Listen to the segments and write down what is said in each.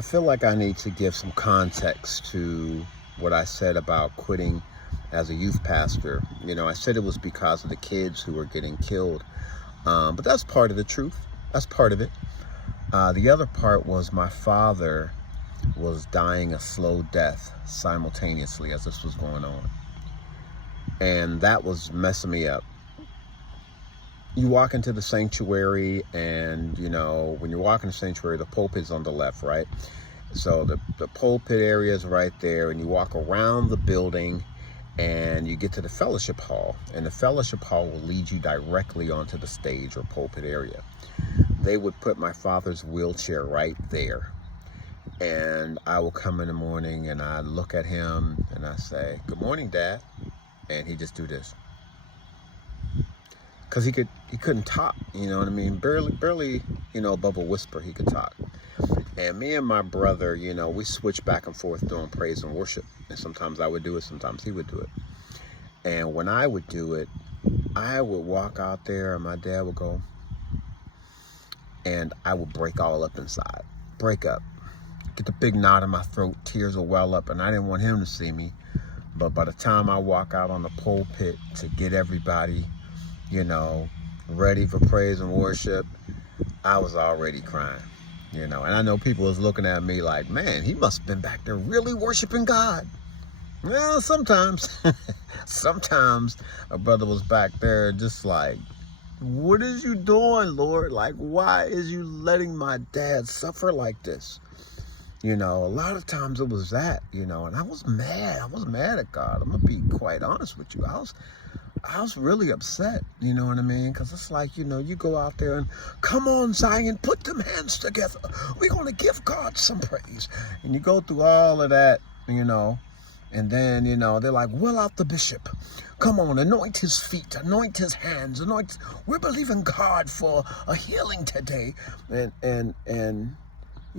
I feel like I need to give some context to what I said about quitting as a youth pastor. I said it was because of the kids who were getting killed, but that's part of the truth. That's part of it. The other part was my father was dying a slow death simultaneously as this was going on. And that was messing me up. You walk into the sanctuary, and when you walk in the sanctuary, the pulpit's on the left, right? So the pulpit area is right there, and you walk around the building and you get to the fellowship hall, and the fellowship hall will lead you directly onto the stage or pulpit area. They would put my father's wheelchair right there, and I will come in the morning and I look at him and I say, "Good morning, Dad," and he just do this. Because he couldn't talk, you know what I mean? Barely, above a whisper he could talk. And me and my brother, we switched back and forth doing praise and worship. And sometimes I would do it, sometimes he would do it. And when I would do it, I would walk out there and my dad would go, and I would break all up inside. Break up. Get the big knot in my throat, tears will well up, and I didn't want him to see me. But by the time I walk out on the pulpit to get everybody, ready for praise and worship, I was already crying, and I know people was looking at me like, man, he must have been back there really worshiping God. Well, sometimes, sometimes a brother was back there just like, what is you doing, Lord? Like, why is you letting my dad suffer like this? A lot of times it was that, and I was mad. I was mad at God. I'm going to be quite honest with you. I was really upset, you know what I mean? Because it's like, you go out there and, come on, Zion, put them hands together. We're going to give God some praise. And you go through all of that, and then, they're like, will out the bishop. Come on, anoint his feet, anoint his hands, we're believing God for a healing today. And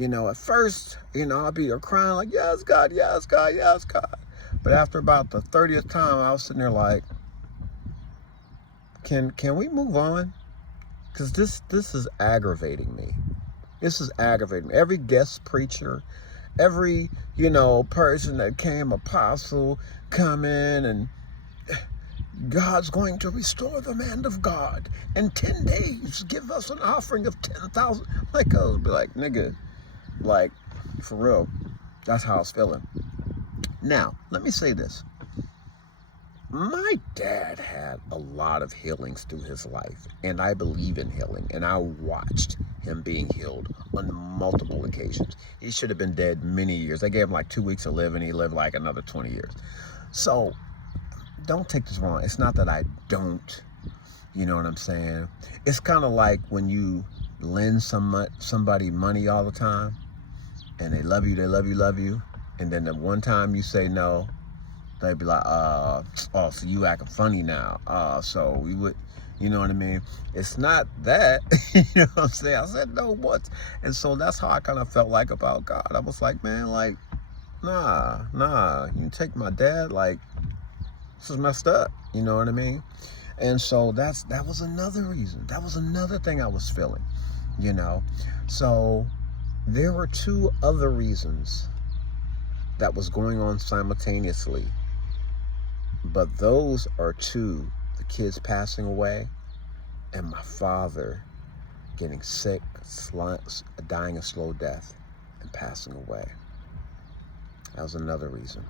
at first, I'd be crying like, yes, God, yes, God, yes, God. But after about the 30th time, I was sitting there like, Can we move on? Because this is aggravating me. This is aggravating me. Every guest preacher, every, person that came, apostle, come in and God's going to restore the man of God. In 10 days, give us an offering of 10,000. Like, I would be like, nigga, like, for real, that's how I was feeling. Now, let me say this. My dad had a lot of healings through his life, and I believe in healing, and I watched him being healed on multiple occasions. He should have been dead many years. They gave him like 2 weeks to live, and he lived like another 20 years. So don't take this wrong. It's not that I don't, you know what I'm saying? It's kind of like when you lend somebody money all the time, and they love you, and then the one time you say no, they'd be like, oh, so you acting funny now. So we would, you know what I mean? It's not that, you know what I'm saying? I said no once. And so that's how I kind of felt like about God. I was like, man, like, nah, you take my dad, like, this is messed up, you know what I mean? And so that was another reason. That was another thing I was feeling, So there were two other reasons that was going on simultaneously. But those are two: the kids passing away and my father getting sick, dying a slow death and passing away. That was another reason.